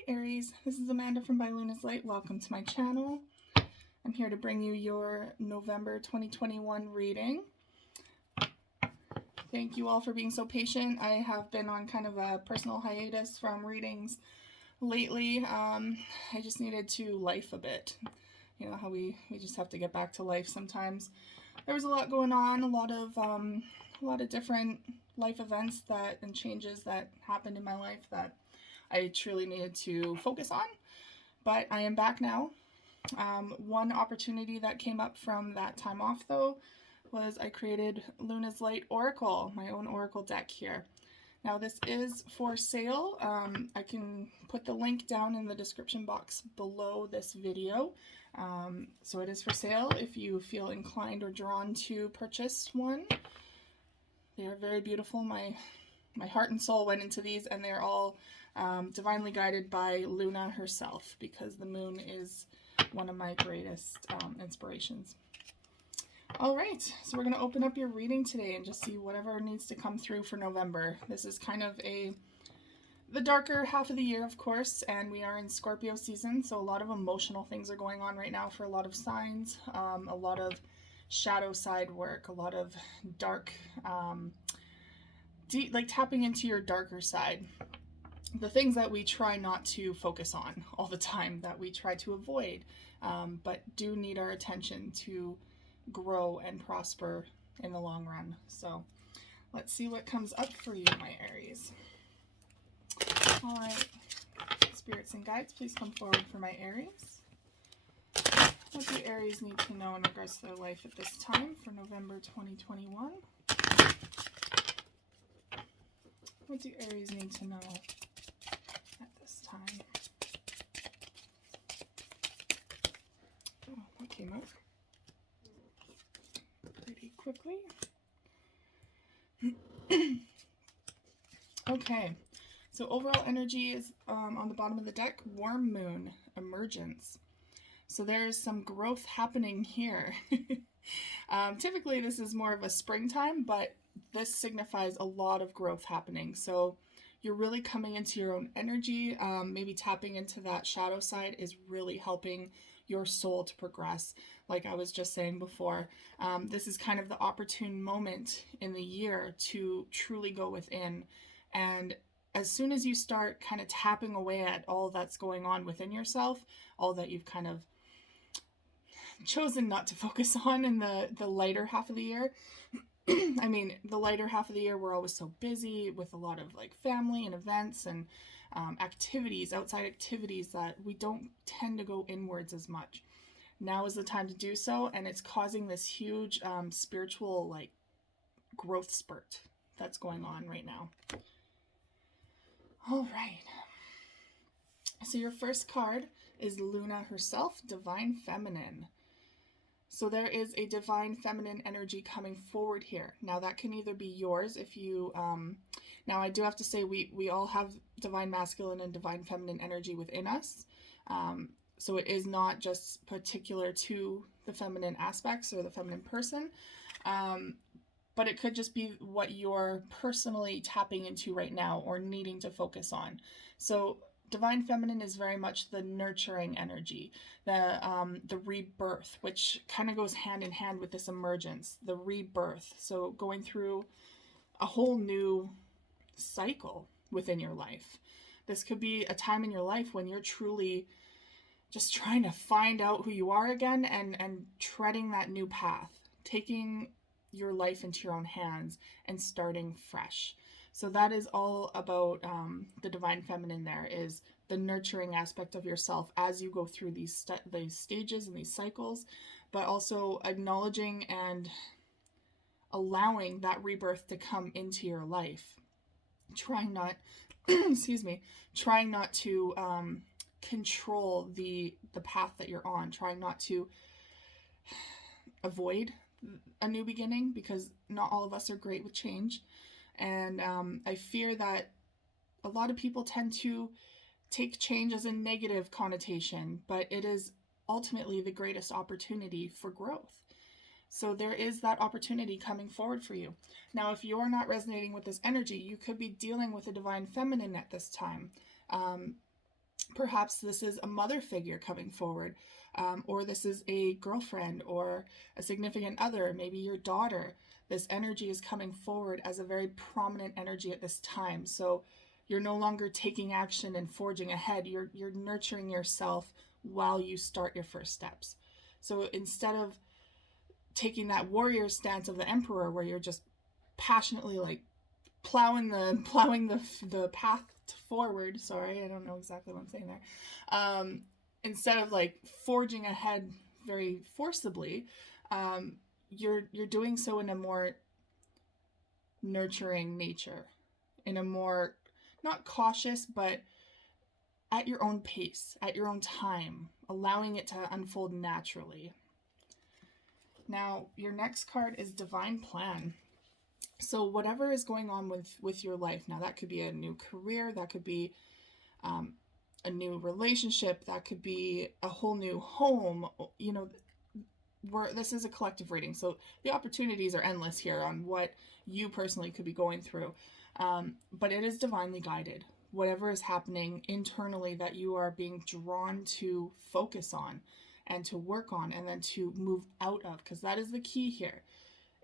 Hi Aries, this is Amanda from By Luna's Light. Welcome to my channel. I'm here to bring you your November 2021 reading. Thank you all for being so patient. I have been on kind of a personal hiatus from readings lately. I just needed to life a bit. You know how we just have to get back to life sometimes. There was a lot going on, a lot of different life events and changes that happened in my life that I truly needed to focus on, but I am back now. One opportunity that came up from that time off, though, was I created Luna's Light Oracle, my own Oracle deck here. Now this is for sale. I can put the link down in the description box below this video. So it is for sale if you feel inclined or drawn to purchase one. They are very beautiful. My heart and soul went into these, and they're all divinely guided by Luna herself, because the moon is one of my greatest inspirations. All right, so we're going to open up your reading today and just see whatever needs to come through for November. This is kind of the darker half of the year, of course, and we are in Scorpio season, so a lot of emotional things are going on right now for a lot of signs, a lot of shadow side work, a lot of dark, like tapping into your darker side. The things that we try not to focus on all the time, that we try to avoid, but do need our attention to grow and prosper in the long run. So let's see what comes up for you, my Aries. All right, spirits and guides, please come forward for my Aries. What do Aries need to know in regards to their life at this time for November 2021? What do Aries need to know at this time? Oh, that came up pretty quickly. Okay, so overall energy is on the bottom of the deck, warm moon, emergence. So there's some growth happening here. Typically this is more of a springtime, but this signifies a lot of growth happening. So you're really coming into your own energy. Maybe tapping into that shadow side is really helping your soul to progress. Like I was just saying before, this is kind of the opportune moment in the year to truly go within. And as soon as you start kind of tapping away at all that's going on within yourself, all that you've kind of chosen not to focus on in the lighter half of the year. I mean, the lighter half of the year, we're always so busy with a lot of like family and events and activities, outside activities, that we don't tend to go inwards as much. Now is the time to do so, and it's causing this huge spiritual like growth spurt that's going on right now. All right. So your first card is Luna herself, Divine Feminine. So there is a divine feminine energy coming forward here. Now that can either be yours if you, now I do have to say we all have divine masculine and divine feminine energy within us. So it is not just particular to the feminine aspects or the feminine person. But it could just be what you're personally tapping into right now or needing to focus on. So Divine Feminine is very much the nurturing energy, the rebirth, which kind of goes hand in hand with this emergence, the rebirth. So going through a whole new cycle within your life. This could be a time in your life when you're truly just trying to find out who you are again and treading that new path, taking your life into your own hands and starting fresh. So that is all about the Divine Feminine. There is the nurturing aspect of yourself as you go through these stages and these cycles, but also acknowledging and allowing that rebirth to come into your life. Trying not, trying not to control the path that you're on. Trying not to avoid a new beginning, because not all of us are great with change. And I fear that a lot of people tend to take change as a negative connotation, but it is ultimately the greatest opportunity for growth. So there is that opportunity coming forward for you. Now, if you're not resonating with this energy, you could be dealing with a Divine Feminine at this time. Perhaps this is a mother figure coming forward, or this is a girlfriend or a significant other, maybe your daughter. This energy is coming forward as a very prominent energy at this time. So you're no longer taking action and forging ahead. You're nurturing yourself while you start your first steps. So instead of taking that warrior stance of the emperor, where you're just passionately like plowing the path forward. Sorry, I don't know exactly what I'm saying there. Instead of like forging ahead very forcibly, you're doing so in a more nurturing nature, in a more not cautious, but at your own pace, at your own time, allowing it to unfold naturally. Now, your next card is Divine Plan. So whatever is going on with your life now, that could be a new career, that could be a new relationship, that could be a whole new home. You know, this is a collective reading, so the opportunities are endless here on what you personally could be going through. But it is divinely guided. Whatever is happening internally that you are being drawn to focus on and to work on and then to move out of, because that is the key here,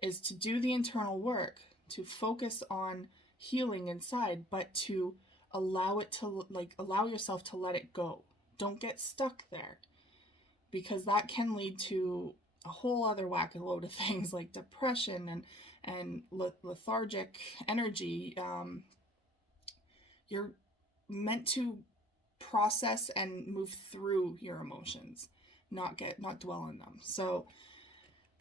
is to do the internal work, to focus on healing inside, but to allow yourself to let it go. Don't get stuck there, because that can lead to a whole other whack-a-load of things like depression and lethargic energy. You're meant to process and move through your emotions, not dwell on them. So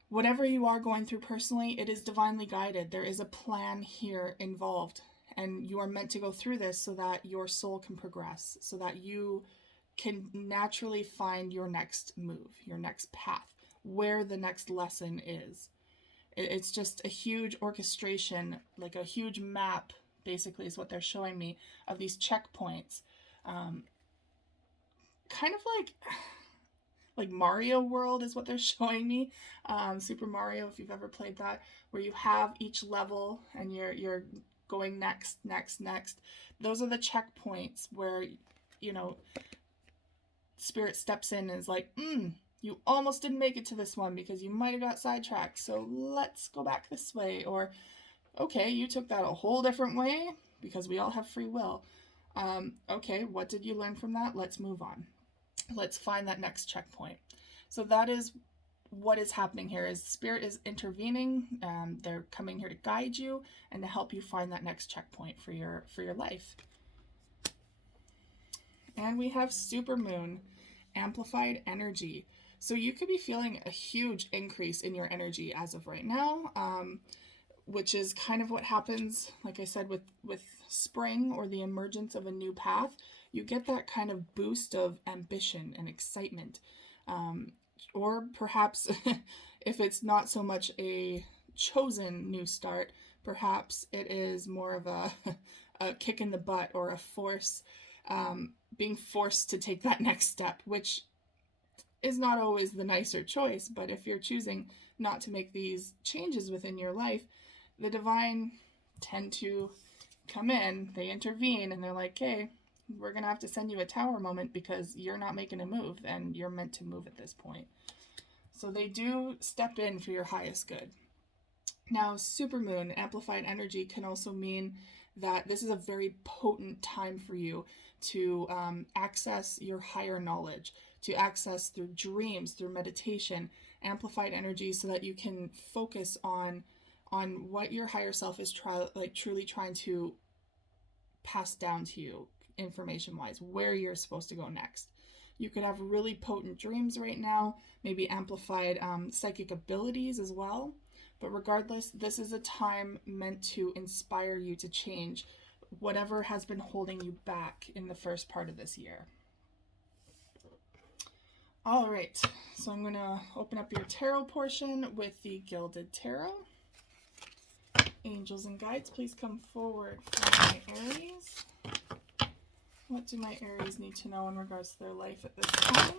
whatever you are going through personally, it is divinely guided. There is a plan here involved, and you are meant to go through this so that your soul can progress, so that you can naturally find your next move, your next path, where the next lesson is. It's just a huge orchestration, like a huge map, basically, is what they're showing me, of these checkpoints. Kind of like Mario World is what they're showing me. Super Mario, if you've ever played that, where you have each level and you're going next. Those are the checkpoints where, you know, Spirit steps in and is like, you almost didn't make it to this one because you might have got sidetracked, so let's go back this way. Or, okay, you took that a whole different way, because we all have free will. Okay, what did you learn from that? Let's move on. Let's find that next checkpoint. So that is what is happening here, is Spirit is intervening. They're coming here to guide you and to help you find that next checkpoint for your life. And we have Supermoon, amplified energy. So you could be feeling a huge increase in your energy as of right now, which is kind of what happens, like I said, with spring or the emergence of a new path. You get that kind of boost of ambition and excitement. Or perhaps if it's not so much a chosen new start, perhaps it is more of a kick in the butt, or a force, being forced to take that next step, which is not always the nicer choice. But if you're choosing not to make these changes within your life, the divine tend to come in, they intervene, and they're like, hey, we're going to have to send you a tower moment because you're not making a move, and you're meant to move at this point. So they do step in for your highest good. Now, Supermoon, amplified energy, can also mean that this is a very potent time for you to access your higher knowledge, to access through dreams, through meditation, amplified energy, so that you can focus on what your higher self is truly trying to pass down to you, information-wise, where you're supposed to go next. You could have really potent dreams right now, maybe amplified psychic abilities as well. But regardless, this is a time meant to inspire you to change whatever has been holding you back in the first part of this year. All right, so I'm going to open up your tarot portion with the Gilded Tarot. Angels and guides, please come forward for my Aries. What do my Aries need to know in regards to their life at this time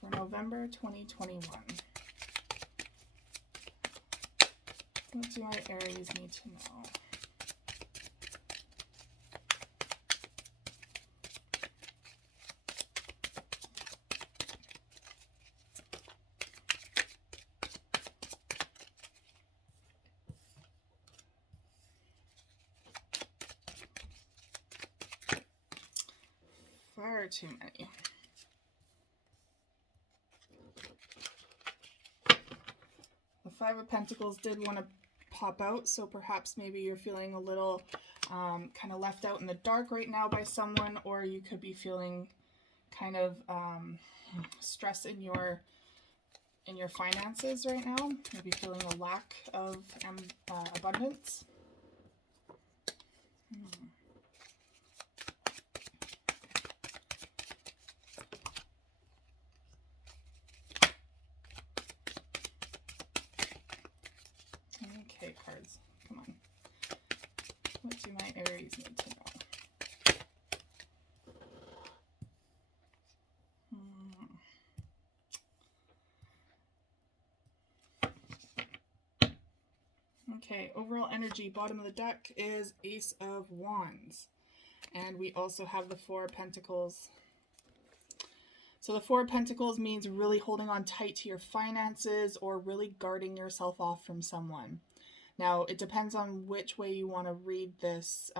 for November 2021? What do my Aries need to know? Far too many. The Five of Pentacles did want to pop out, so perhaps maybe you're feeling a little kind of left out in the dark right now by someone, or you could be feeling kind of stress in your finances right now. Maybe feeling a lack of abundance. Okay, cards, come on. What do my Aries need to know? Okay, overall energy, bottom of the deck is Ace of Wands. And we also have the Four of Pentacles. So the Four of Pentacles means really holding on tight to your finances or really guarding yourself off from someone. Now, it depends on which way you want to read this,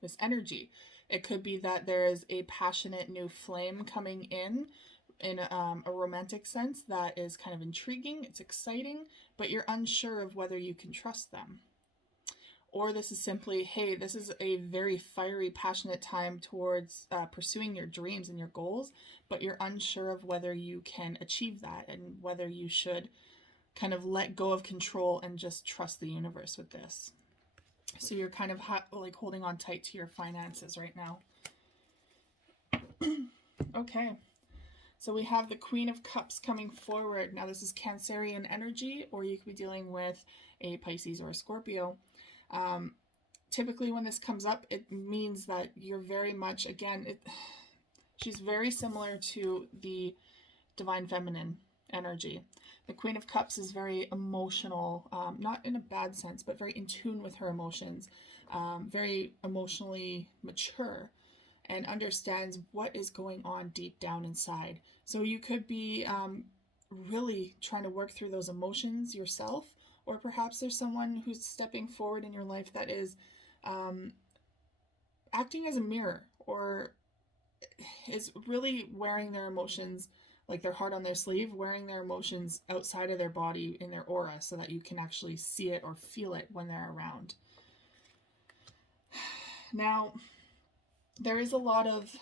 this energy. It could be that there is a passionate new flame coming in a romantic sense that is kind of intriguing, it's exciting, but you're unsure of whether you can trust them. Or this is simply, hey, this is a very fiery, passionate time towards pursuing your dreams and your goals, but you're unsure of whether you can achieve that and whether you should kind of let go of control and just trust the universe with this. So you're kind of like holding on tight to your finances right now. Okay. So we have the Queen of Cups coming forward. Now this is Cancerian energy, or you could be dealing with a Pisces or a Scorpio. Typically when this comes up, it means that you're very much, again, she's very similar to the Divine Feminine energy. The Queen of Cups is very emotional, not in a bad sense, but very in tune with her emotions, very emotionally mature, and understands what is going on deep down inside. So you could be really trying to work through those emotions yourself, or perhaps there's someone who's stepping forward in your life that is acting as a mirror, or is really wearing their emotions like their heart on their sleeve, wearing their emotions outside of their body in their aura so that you can actually see it or feel it when they're around. Now, there is a lot of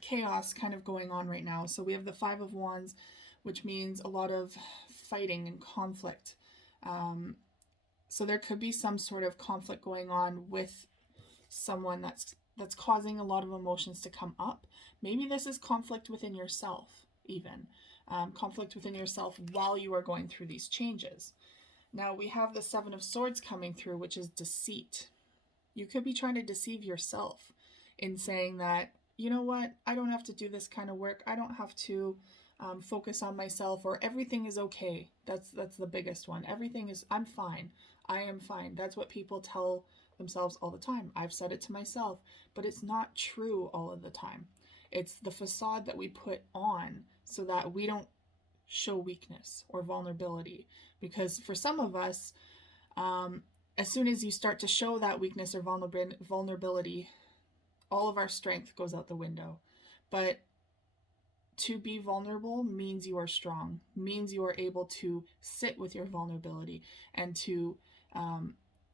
chaos kind of going on right now. So we have the Five of Wands, which means a lot of fighting and conflict. So there could be some sort of conflict going on with someone that's causing a lot of emotions to come up. Maybe this is conflict within yourself, even. Conflict within yourself while you are going through these changes. Now we have the Seven of Swords coming through, which is deceit. You could be trying to deceive yourself in saying that, you know what, I don't have to do this kind of work. I don't have to focus on myself, or everything is okay. That's the biggest one. Everything is, I'm fine. I am fine. That's what people tell themselves all the time. I've said it to myself, but it's not true all of the time. It's the facade that we put on so that we don't show weakness or vulnerability. Because for some of us, as soon as you start to show that weakness or vulnerability, all of our strength goes out the window. But to be vulnerable means you are strong, means you are able to sit with your vulnerability and to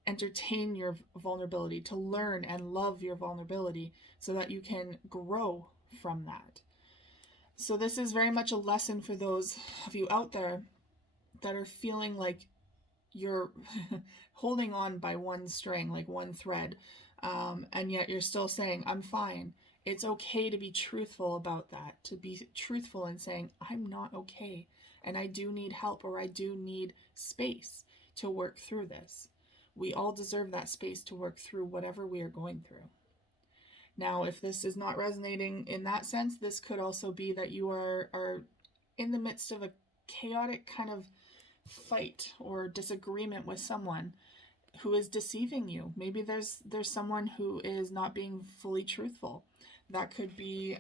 entertain your vulnerability, to learn and love your vulnerability so that you can grow from that. So this is very much a lesson for those of you out there that are feeling like you're holding on by one string, like one thread, and yet you're still saying, I'm fine. It's okay to be truthful about that, to be truthful in saying, I'm not okay, and I do need help, or I do need space to work through this. We all deserve that space to work through whatever we are going through. Now, if this is not resonating in that sense, this could also be that you are in the midst of a chaotic kind of fight or disagreement with someone who is deceiving you. Maybe there's someone who is not being fully truthful. That could be,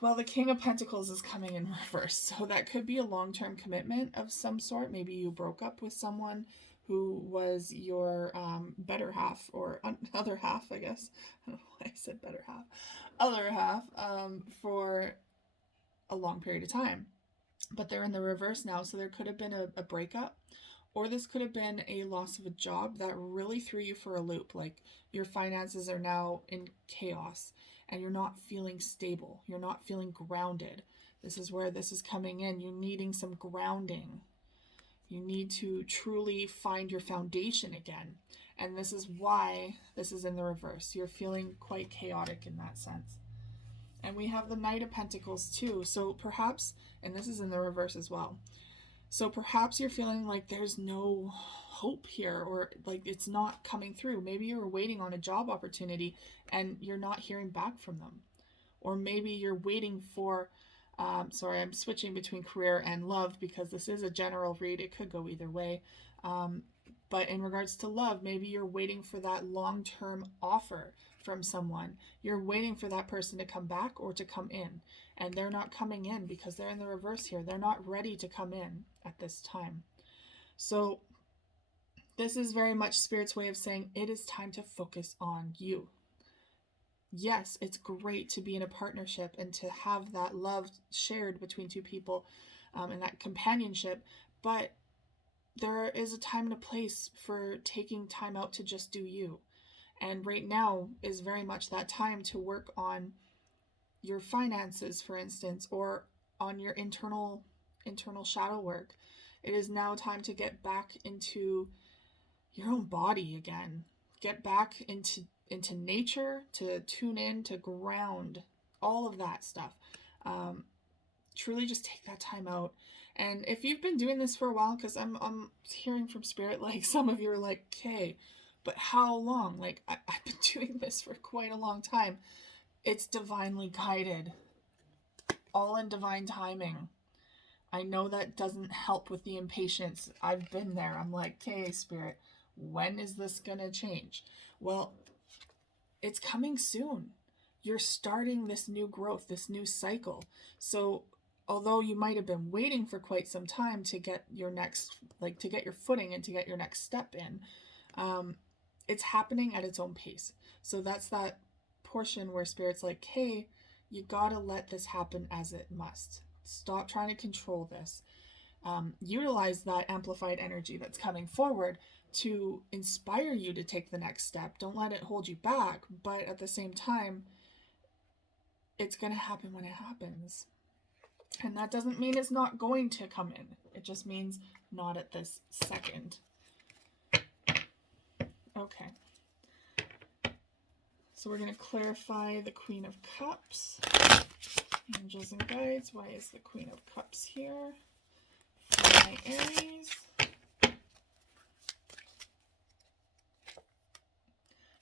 well, the King of Pentacles is coming in reverse. So that could be a long-term commitment of some sort. Maybe you broke up with someone who was your better half, or other half, I guess. I don't know why I said better half. Other half, for a long period of time. But they're in the reverse now, so there could have been a breakup, or this could have been a loss of a job that really threw you for a loop. Like your finances are now in chaos and you're not feeling stable. You're not feeling grounded. This is where this is coming in. You're needing some grounding. You need to truly find your foundation again. And this is why this is in the reverse. You're feeling quite chaotic in that sense. And we have the Knight of Pentacles too. So perhaps, and this is in the reverse as well. So perhaps you're feeling like there's no hope here, or like it's not coming through. Maybe you're waiting on a job opportunity and you're not hearing back from them. Or maybe you're waiting for, sorry, I'm switching between career and love because this is a general read. It could go either way. But in regards to love, maybe you're waiting for that long-term offer from someone. You're waiting for that person to come back or to come in. And they're not coming in because they're in the reverse here. They're not ready to come in at this time. So this is very much Spirit's way of saying it is time to focus on you. Yes, it's great to be in a partnership and to have that love shared between two people, and that companionship, but there is a time and a place for taking time out to just do you. And right now is very much that time to work on your finances, for instance, or on your internal shadow work. It is now time to get back into your own body again. Get back into nature, to tune in, to ground, all of that stuff. Truly just take that time out. And if you've been doing this for a while, because I'm hearing from Spirit, like some of you are like, okay, but how long? Like I've been doing this for quite a long time. It's divinely guided, all in divine timing. I know that doesn't help with the impatience. I've been there. I'm like, okay, Spirit, when is this going to change? Well, it's coming soon. You're starting this new growth, this new cycle. So although you might have been waiting for quite some time to get your next, like to get your footing and to get your next step in, it's happening at its own pace. So that's that portion where Spirit's like, hey, you gotta let this happen as it must. Stop trying to control this. Utilize that amplified energy that's coming forward to inspire you to take the next step. Don't let it hold you back, but at the same time, it's going to happen when it happens. And that doesn't mean it's not going to come in. It just means not at this second. Okay. So we're going to clarify the Queen of Cups. Angels and guides. Why is the Queen of Cups here? For my Aries.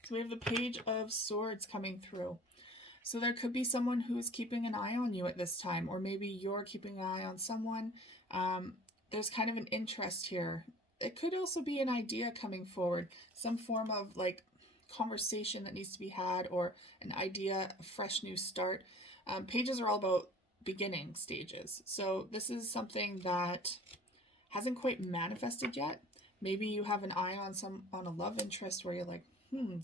So we have the Page of Swords coming through. So there could be someone who's keeping an eye on you at this time, or maybe you're keeping an eye on someone. There's kind of an interest here. It could also be an idea coming forward, some form of like conversation that needs to be had, or an idea, a fresh new start. Pages are all about beginning stages. So this is something that hasn't quite manifested yet. Maybe you have an eye on a love interest where you're like,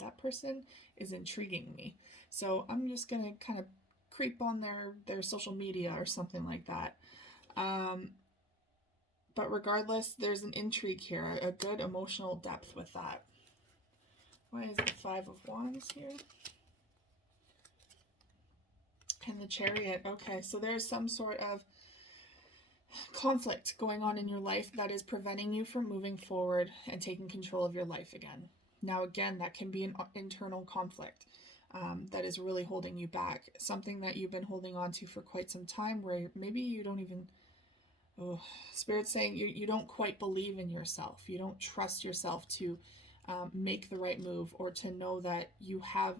that person is intriguing me. So I'm just going to kind of creep on their social media or something like that. But regardless, there's an intrigue here, a good emotional depth with that. Why is the Five of Wands here? And the Chariot. Okay, so there's some sort of conflict going on in your life that is preventing you from moving forward and taking control of your life again. Now, again, that can be an internal conflict that is really holding you back. Something that you've been holding on to for quite some time, where maybe you don't even, Spirit's saying you don't quite believe in yourself. You don't trust yourself to make the right move, or to know that you have,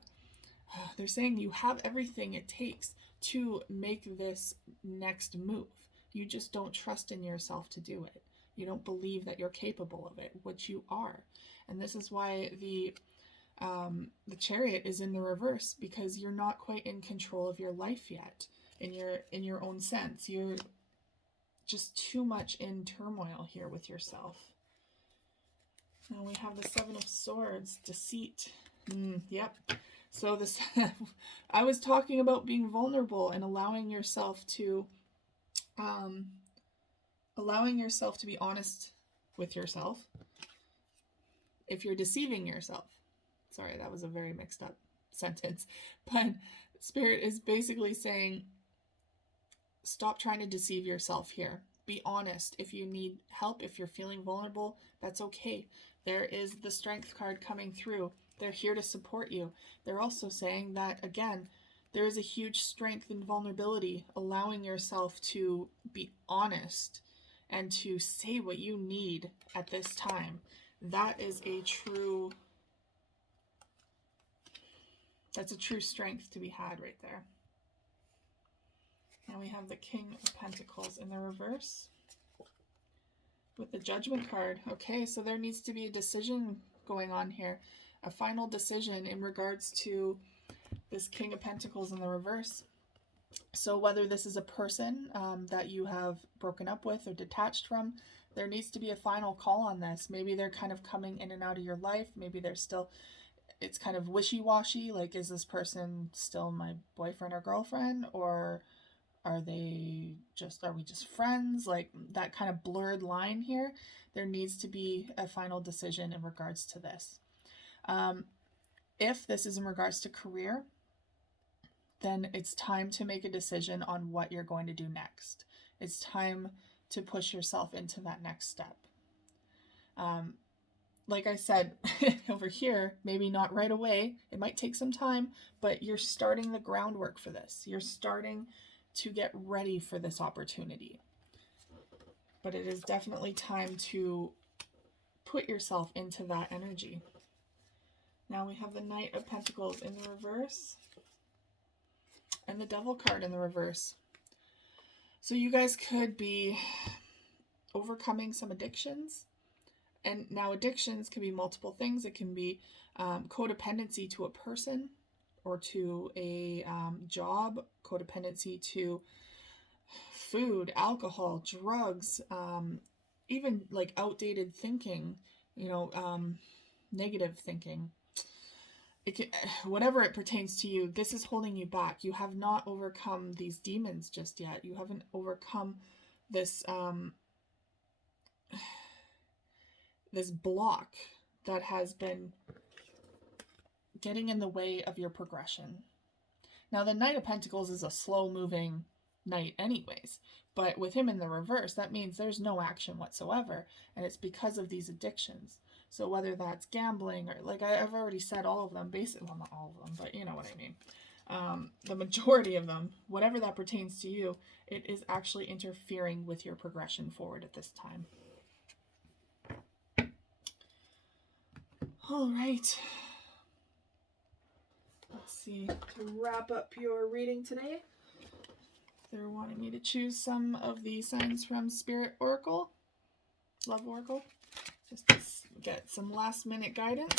they're saying you have everything it takes to make this next move. You just don't trust in yourself to do it. You don't believe that you're capable of it, which you are. And this is why the Chariot is in the reverse, because you're not quite in control of your life yet, in your own sense. You're just too much in turmoil here with yourself. Now we have the Seven of Swords, Deceit. Yep. So this, I was talking about being vulnerable and allowing yourself to be honest with yourself. If you're deceiving yourself, sorry, that was a very mixed up sentence, but Spirit is basically saying, stop trying to deceive yourself here. Be honest. If you need help, if you're feeling vulnerable, that's okay. There is the Strength card coming through. They're here to support you. They're also saying that, again, there is a huge strength in vulnerability, allowing yourself to be honest and to say what you need at this time. That is that's a true strength to be had right there. Now we have the King of Pentacles in the reverse with the Judgment card. Okay, so there needs to be a decision going on here. A final decision in regards to this King of Pentacles in the reverse. So whether this is a person that you have broken up with or detached from, there needs to be a final call on this. Maybe they're kind of coming in and out of your life. Maybe they're still, it's kind of wishy-washy. Like, is this person still my boyfriend or girlfriend? Or are we just friends? Like, that kind of blurred line here. There needs to be a final decision in regards to this. If this is in regards to career, then it's time to make a decision on what you're going to do next. It's time to push yourself into that next step. Like I said, over here, maybe not right away. It might take some time, but you're starting the groundwork for this. You're starting to get ready for this opportunity. But it is definitely time to put yourself into that energy. Now we have the Knight of Pentacles in the reverse and the Devil card in the reverse. So you guys could be overcoming some addictions. And now addictions can be multiple things. It can be codependency to a person or to a job, codependency to food, alcohol, drugs, even like outdated thinking, negative thinking. It can, whatever it pertains to you, this is holding you back. You have not overcome these demons just yet. You haven't overcome this this block that has been getting in the way of your progression. Now, the Knight of Pentacles is a slow-moving knight anyways, but with him in the reverse, that means there's no action whatsoever, and it's because of these addictions. So whether that's gambling or, like I've already said, all of them, basically, well, not all of them, but you know what I mean. The majority of them, whatever that pertains to you, it is actually interfering with your progression forward at this time. All right. Let's see, to wrap up your reading today, they're wanting me to choose some of the signs from Spirit Oracle, Love Oracle, just to get some last minute guidance.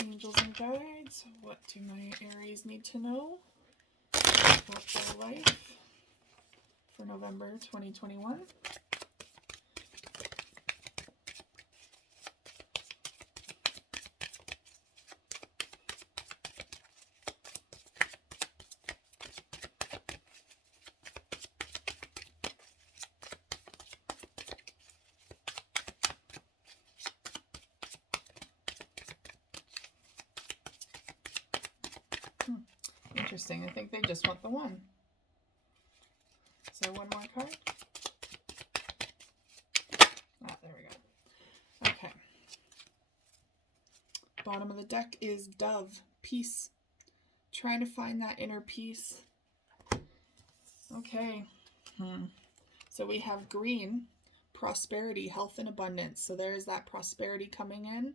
Angels and guides, what do my Aries need to know about their life for November 2021? Interesting. I think they just want the one. Is there one more card? Ah, there we go. Okay. Bottom of the deck is Dove, peace. Trying to find that inner peace. Okay. So we have green, prosperity, health, and abundance. So there is that prosperity coming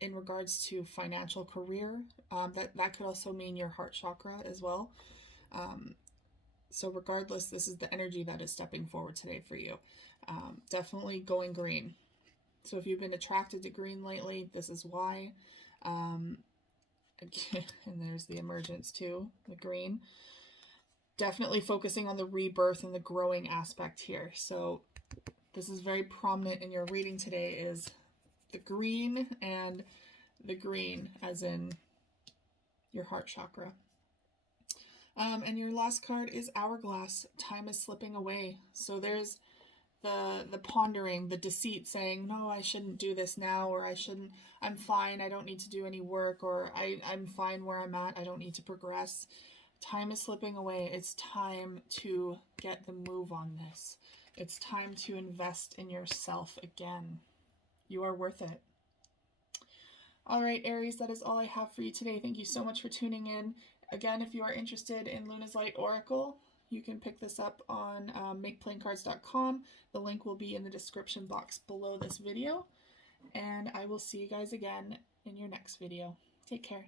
in regards to financial career. That could also mean your heart chakra as well. So regardless, this is the energy that is stepping forward today for you. Definitely going green. So if you've been attracted to green lately, this is why. And there's the emergence too, the green. Definitely focusing on the rebirth and the growing aspect here. So this is very prominent in your reading today, is the green and the green, as in your heart chakra. And your last card is Hourglass. Time is slipping away. So there's the pondering, the deceit, saying, no, I shouldn't do this now, or I'm fine, I don't need to do any work, or I'm fine where I'm at, I don't need to progress. Time is slipping away. It's time to get the move on this. It's time to invest in yourself again. You are worth it. All right, Aries, that is all I have for you today. Thank you so much for tuning in. Again, if you are interested in Luna's Light Oracle, you can pick this up on makeplaincards.com. The link will be in the description box below this video. And I will see you guys again in your next video. Take care.